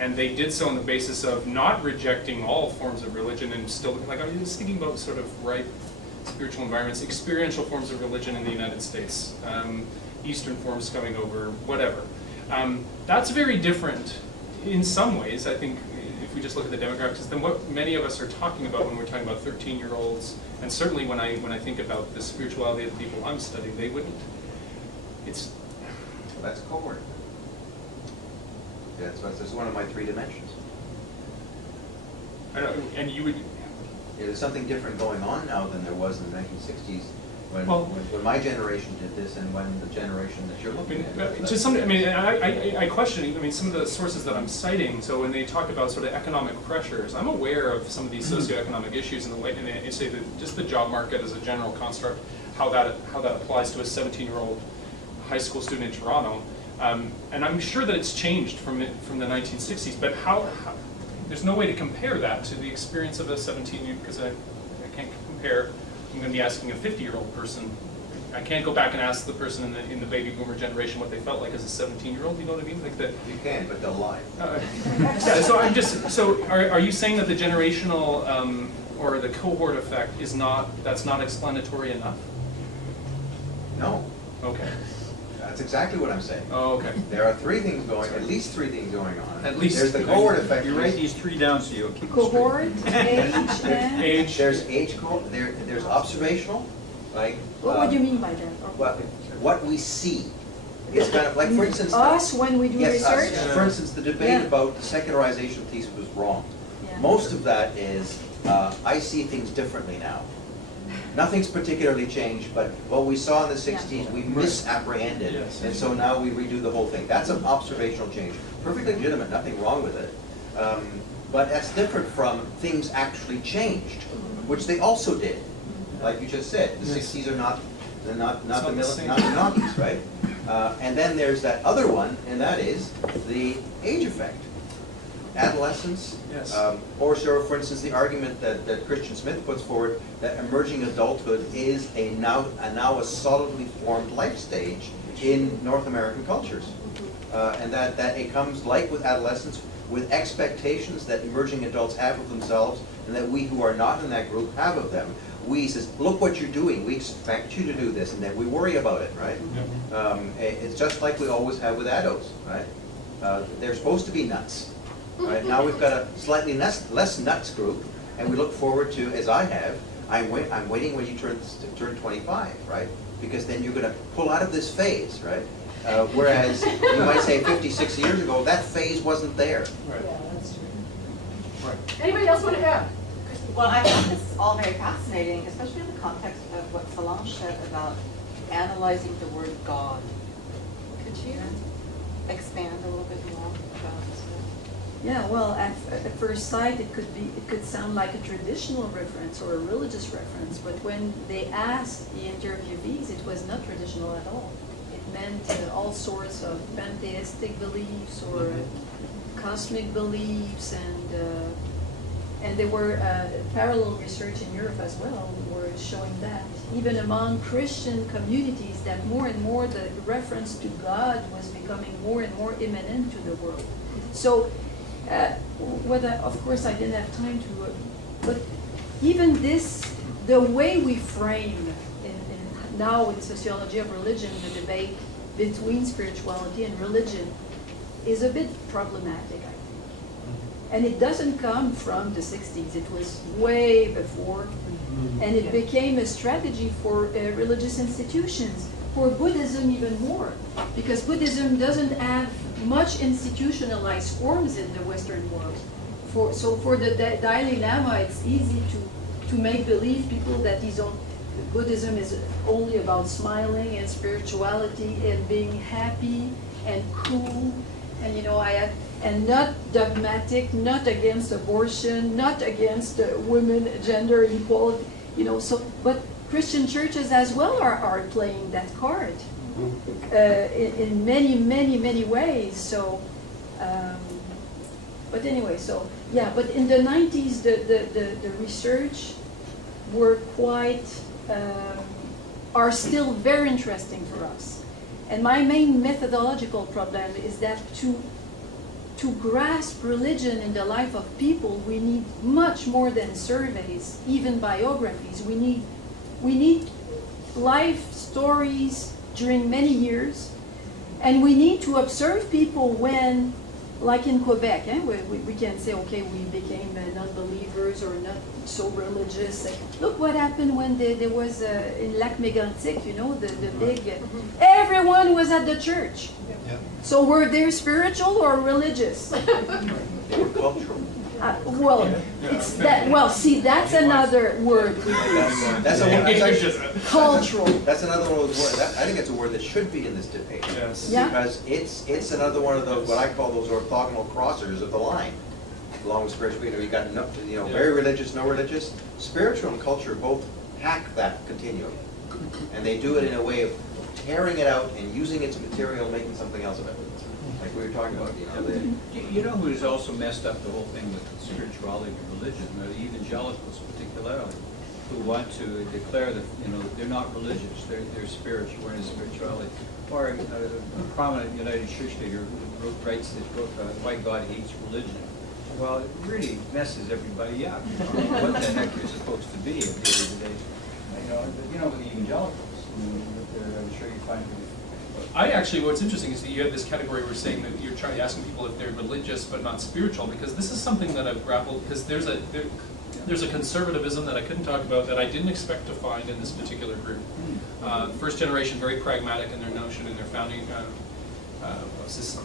And they did so on the basis of not rejecting all forms of religion and still, like I was thinking about sort of ripe spiritual environments, experiential forms of religion in the United States, Eastern forms coming over, whatever. That's very different in some ways, I think, if we just look at the demographics, than what many of us are talking about when we're talking about 13-year-olds, and certainly when I think about the spirituality of the people I'm studying, they wouldn't. It's well, that's cohort. That's one of my 3 dimensions. I know, and you would. There's something different going on now than there was in the 1960s when my generation did this, and when the generation that you're looking at. To some, I mean, I question. I mean, some of the sources that I'm citing. So when they talk about sort of economic pressures, I'm aware of some of these socioeconomic issues in the way, and they say that just the job market as a general construct, how that applies to a 17-year-old high school student in Toronto. And I'm sure that it's changed from the 1960s, but how there's no way to compare that to the experience of a 17-year, because I can't compare. I'm going to be asking a 50-year-old person. I can't go back and ask the person in the baby boomer generation what they felt like as a 17-year-old. You know what I mean? Like that. You can, but they'll lie. Yeah, so I'm just. So are you saying that the generational or the cohort effect is that's not explanatory enough? No. Okay. That's exactly what I'm saying. Oh, okay. There are 3 things going, at least 3 things going on. At least. There's the cohort effect. You write these 3 down so you'll keep cohort, age, and age. There's age cohort. There's observational, like. What do you mean by that? What we see. It's kind of like, for instance, us when we do research. For instance, the debate about the secularization thesis was wrong. Yeah. Most of that is I see things differently now. Nothing's particularly changed, but what we saw in the 60s, we misapprehended, and so now we redo the whole thing. That's an observational change. Perfectly legitimate, nothing wrong with it. But that's different from things actually changed, which they also did. Like you just said, the 60s are not the noughties, right? And then there's that other one, and that is the age effect. Adolescence, or so, for instance, the argument that Christian Smith puts forward that emerging adulthood is now a solidly formed life stage in North American cultures, and that it comes like with adolescence, with expectations that emerging adults have of themselves, and that we who are not in that group have of them. We says, look what you're doing. We expect you to do this, and then we worry about it, right? It's just like we always have with adults, right? They're supposed to be nuts. Right, now we've got a slightly less nuts group, and we look forward to, as I have, I'm waiting when you turn 25, right? Because then you're going to pull out of this phase, right? Whereas you might say 56 years ago, that phase wasn't there. Right. Yeah, that's true. Right. Anybody else want to add? Well, I think this is all very fascinating, especially in the context of what Solange said about analyzing the word God. Could you expand a little bit more about this? Yeah, well, at first sight, it could sound like a traditional reference or a religious reference, but when they asked the interviewees, it was not traditional at all. It meant all sorts of pantheistic beliefs or cosmic beliefs, and there were parallel research in Europe as well were showing that. Even among Christian communities, that more and more the reference to God was becoming more and more immanent to the world. So, of course I didn't have time to, but even this, the way we frame now in sociology of religion, the debate between spirituality and religion is a bit problematic, I think. And it doesn't come from the 60s, it was way before, and it became a strategy for religious institutions, for Buddhism even more, because Buddhism doesn't have much institutionalized forms in the Western world. So for the Dalai Lama, it's easy to make believe people that Buddhism is only about smiling and spirituality and being happy and cool, and and not dogmatic, not against abortion, not not women gender equality, but Christian churches as well are playing that card in many ways. So, but anyway, but in the 90s, the research were are still very interesting for us. And my main methodological problem is that to to grasp religion in the life of people, we need much more than surveys, even biographies. We need life stories during many years, and we need to observe people when, like in Quebec, we can say, okay, we became non-believers or not so religious. Look what happened when there was in Lac Mégantic, you know, the big, everyone was at the church. Yeah. So were they spiritual or religious? They were cultural. Well, it's that. Well, see, that's another word we use. That's actually, Cultural. that's another one of those words, I think it's a word that should be in this debate. Yes. Yeah. Because it's another one of those, what I call those orthogonal crossers of the line. Along with spiritual, you got no, very religious, no religious. Spiritual and culture both hack that continuum. And they do it in a way of tearing it out and using its material, making something else of it. Like we were talking about, You know who's also messed up the whole thing with spirituality and religion? The evangelicals particularly, who want to declare that, they're not religious, they're spiritual, we're in spirituality. Or a prominent United Church leader who writes this book, Why God Hates Religion. Well, it really messes everybody up. What the heck you're supposed to be at the end of the day. With the evangelicals, I'm sure you find What's interesting is that you have this category where saying that you're asking people if they're religious but not spiritual, because this is something that I've grappled, because there's a conservatism that I couldn't talk about that I didn't expect to find in this particular group. First generation, very pragmatic in their notion, in their founding system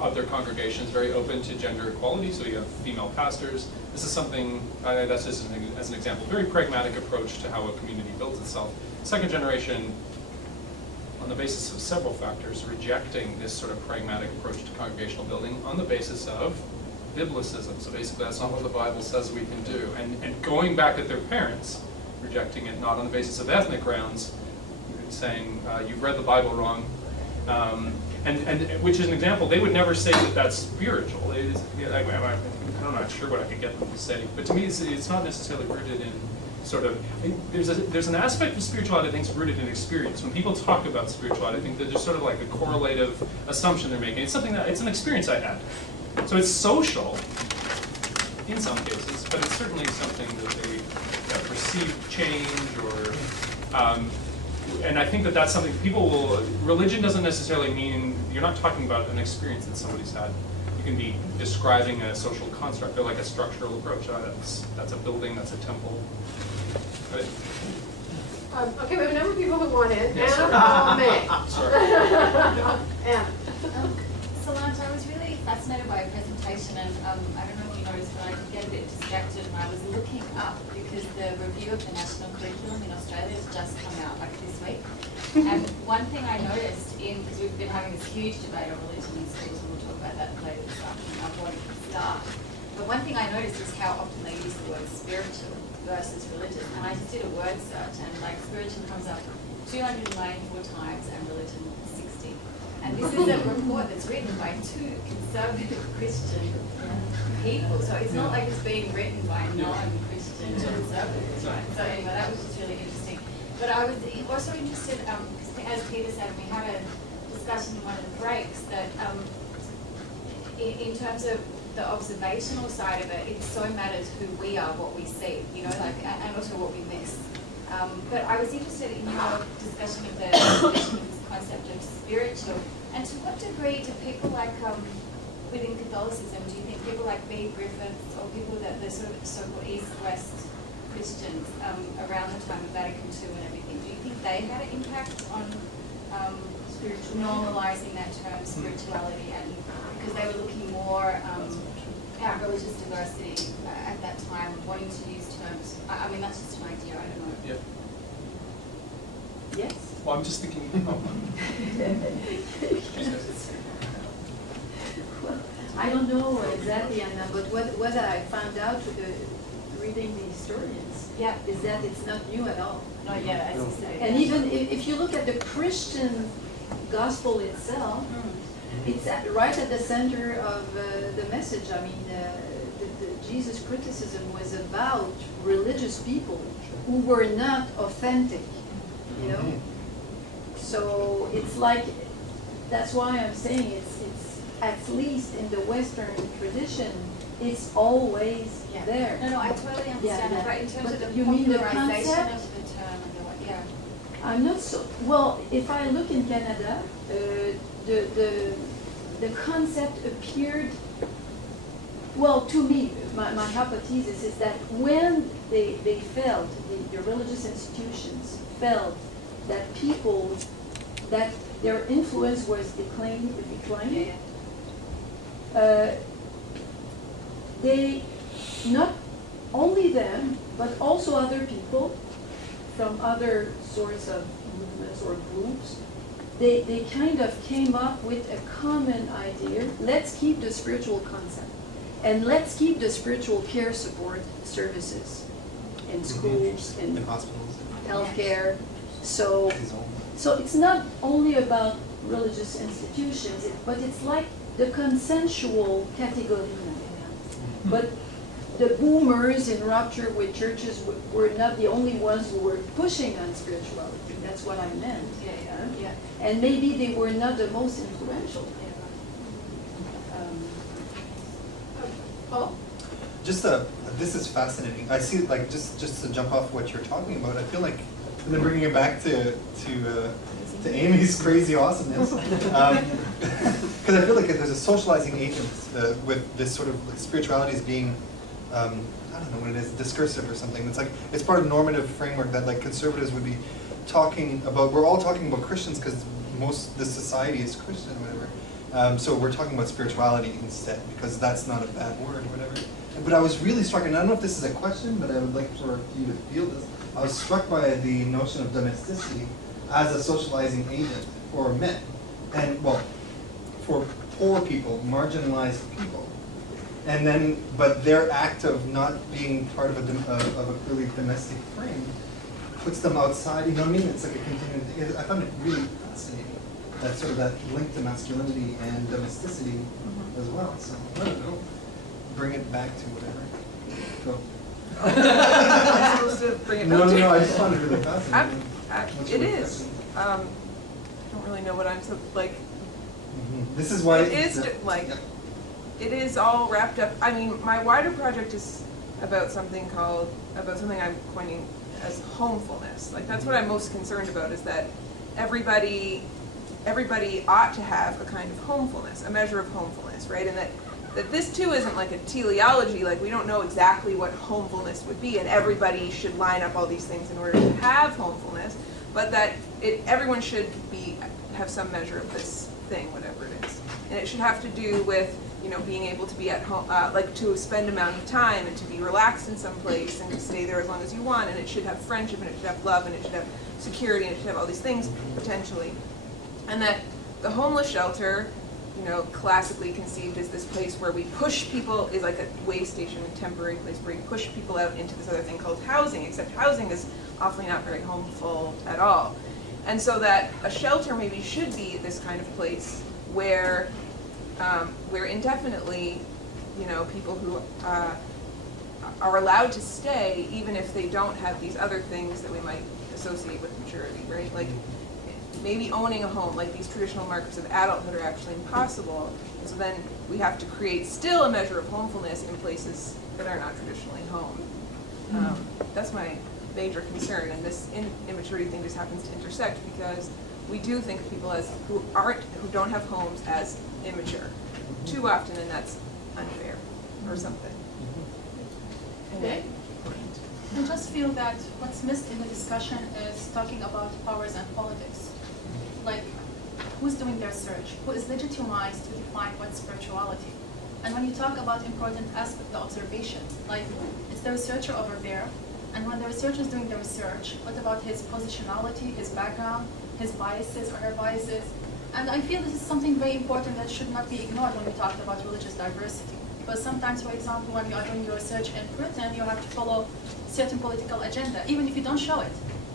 of their congregations, very open to gender equality, so you have female pastors. This is something, that's just as an example, very pragmatic approach to how a community builds itself. Second generation, on the basis of several factors, rejecting this sort of pragmatic approach to congregational building on the basis of biblicism. So basically that's not what the Bible says we can do. And going back at their parents, rejecting it not on the basis of ethnic grounds, saying, you've read the Bible wrong. And which is an example, they would never say that that's spiritual. It is, I'm not sure what I could get them to say. But to me, it's not necessarily rooted in sort of, there's an aspect of spirituality I think is rooted in experience. When people talk about spirituality, I think that there's sort of like a correlative assumption they're making. It's something that, it's an experience I had. So it's social in some cases, but it's certainly something that they perceive change or, and I think that that's something people will, religion doesn't necessarily mean, you're not talking about an experience that somebody's had. You can be describing a social construct, or like a structural approach. That's a building, that's a temple. Right. Okay, we have a number of people who want in. Yes, Anna, May. Sorry. Anna. Solange, I was really fascinated by your presentation, and I don't know if you noticed, but I did get a bit distracted when I was looking up, because the review of the national curriculum in Australia has just come out like this week. And one thing I noticed because we've been having this huge debate on religion in schools, and we'll talk about that later this afternoon, I wanted to start. But one thing I noticed is how often they use the word spiritual versus religious. And I just did a word search, and like spiritual comes up 294 times and religion 60. And this is a report that's written by two conservative Christian people. So it's not like it's being written by non-Christian conservatives, right? So anyway, that was just really interesting. But I was also interested, as Peter said, we had a discussion in one of the breaks that in terms of the observational side of it, it so matters who we are, what we see, and also what we miss. But I was interested in your discussion of the concept of spiritual, and to what degree do people like, within Catholicism, do you think people like B. Griffiths, or people that the sort of so-called East-West Christians around the time of Vatican II and everything, do you think they had an impact on normalizing that term spirituality, and because they were looking more at religious diversity at that time, wanting to use terms, I mean that's just an idea, I don't know. Yeah. Yes. Well, I'm just thinking. Well, I don't know exactly, Anna, but what I found out reading the historians, is that it's not new at all. Not yet, as you say. And even if you look at the Christian gospel itself, it's right at the center of the message. I mean, the Jesus criticism was about religious people who were not authentic, you know? So it's like, that's why I'm saying at least in the Western tradition, it's always Yeah. there. No, I totally understand yeah. it, but in terms But of the you mean the popularization concept? of the term and the what, yeah. I'm not so, well, if I look in Canada, the concept appeared, well, to me, my hypothesis is that when they felt, the religious institutions felt that people, that their influence was declining, they, not only them, but also other people from other sorts of movements or groups, they kind of came up with a common idea. Let's keep the spiritual concept, and let's keep the spiritual care support services in schools, In in hospitals. healthcare. So it's not only about religious institutions, but it's like the consensual category. But the boomers in rupture with churches were not the only ones who were pushing on spirituality. That's what I meant. Yeah. And maybe they were not the most influential. Paul? Just this is fascinating. I see, like, just to jump off what you're talking about, I feel like, and then bringing it back to Amy's crazy awesomeness, because I feel like there's a socializing agent with this sort of like, spirituality as being, I don't know what it is, discursive or something. It's like, it's part of normative framework that like conservatives would be talking about. We're all talking about Christians because most this society is Christian or whatever. So we're talking about spirituality instead because that's not a bad word or whatever. But I was really struck, and I don't know if this is a question, but I would like for you to feel this. I was struck by the notion of domesticity as a socializing agent for men, and well, for poor people, marginalized people. And then, but their act of not being part of a clearly domestic frame puts them outside, you know what I mean? It's like a continuing thing. I found it really fascinating, that sort of that link to masculinity and domesticity as well. So, I don't know, bring it back to whatever. Go. I'm supposed to bring it No, back to I just found it really fascinating. What's It your is. reflection? I don't really know what I'm so, like, This is why it is, like, yeah. it is all wrapped up. I mean, my wider project is about something I'm coining as homefulness. Like, that's what I'm most concerned about, is that everybody ought to have a kind of homefulness, a measure of homefulness, right? And that this too isn't like a teleology, like we don't know exactly what homefulness would be, and everybody should line up all these things in order to have homefulness, but that everyone should have some measure of this thing, whatever it is. And it should have to do with, you know, being able to be at home, like to spend amount of time and to be relaxed in some place and to stay there as long as you want, and it should have friendship, and it should have love, and it should have security, and it should have all these things, potentially. And that the homeless shelter, you know, classically conceived as this place where we push people, is like a way station, a temporary place where you push people out into this other thing called housing, except housing is awfully not very homeful at all. And so that a shelter maybe should be this kind of place where indefinitely, you know, people who are allowed to stay even if they don't have these other things that we might associate with maturity, right? Like, maybe owning a home, like these traditional markers of adulthood are actually impossible. And so then we have to create still a measure of homefulness in places that are not traditionally home. That's my major concern, and this immaturity thing just happens to intersect because we do think of people as who don't have homes as immature too often, and that's unfair or something. Okay. I just feel that what's missed in the discussion is talking about powers and politics. Like, who's doing their search? Who is legitimized to define what's spirituality? And when you talk about important aspect, the observation, like, it's the researcher over there, and when the researcher is doing the research, what about his positionality, his background, his biases or her biases? And I feel this is something very important that should not be ignored when we talk about religious diversity. Because sometimes, for example, when you are doing your research in Britain, you have to follow certain political agenda, even if you don't show it.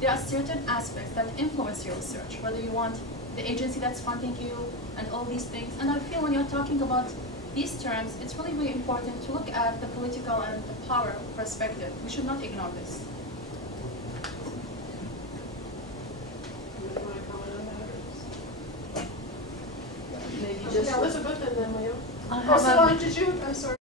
There are certain aspects that influence your research, whether you want the agency that's funding you and all these things. And I feel when you're talking about these terms, it's really, really important to look at the political and the power perspective. We should not ignore this. Okay, Elizabeth, and then Professor